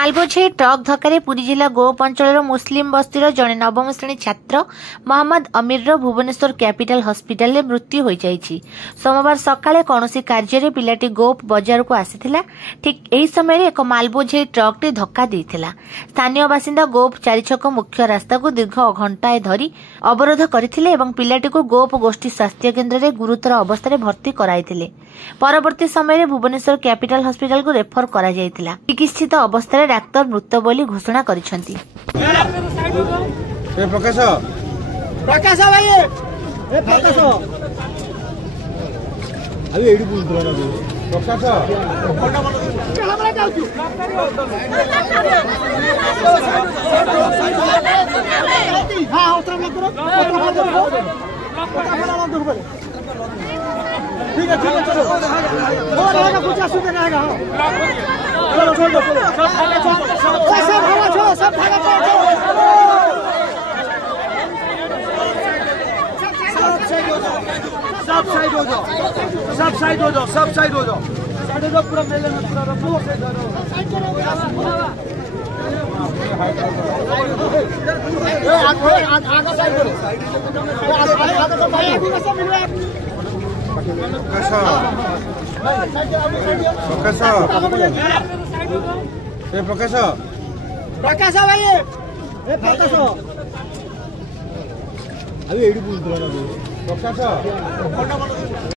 मालबोझे truck धक्का पुरी जिला गोप अंचल मुस्लिम बस्तीर जड़े नवम श्रेणी छात्र मोहम्मद अमीर भुवनेश्वर कैपिटल हॉस्पिटल में मृत्यु हो जाइछि। सोमवार सकाळे कौनसी कार्य पिलाटी गोप बाजार को आसीथिला। ठीक एही समय एक मालबोझे ट्रक टी धक्का देइथिला। स्थानीय बासिंदा गोप चारिछक मुख्य रास्ता को दीर्घ घंटाए धरी अवरोध करथिले एवं पिलाटी को गोप गोष्ठी स्वास्थ्य केन्द्र में गुरुतर अवस्था भर्ती कराइथिले। परवर्ती समय भुवनेश्वर कैपिटल हॉस्पिटल को रेफर करा जायतिला। चिकित्सित अवस्था डाक्तर मृत बोली घोषणा करिसेंती। प्रकाश प्रकाश भाई ए प्रकाश अभी एडी बोलतो ना प्रकाश हमरा जाउछु हां उतरा मत करो ठीक है चलो वो रहेगा कुछ असुविधा रहेगा। चलो छोड़ दो सब हवा छोड़ो सब भागा छोड़ो सब साइड हो जाओ सब साइड हो जाओ सब साइड हो जाओ साइड हो जाओ पूरा मेले में पूरा रखो साइड हो जाओ आगे साइड करो आगे भाई आगे सब मिलवा प्रकाश प्रकाश भाई ए प्रकाश अभी एडी बोलतो ना प्रकाश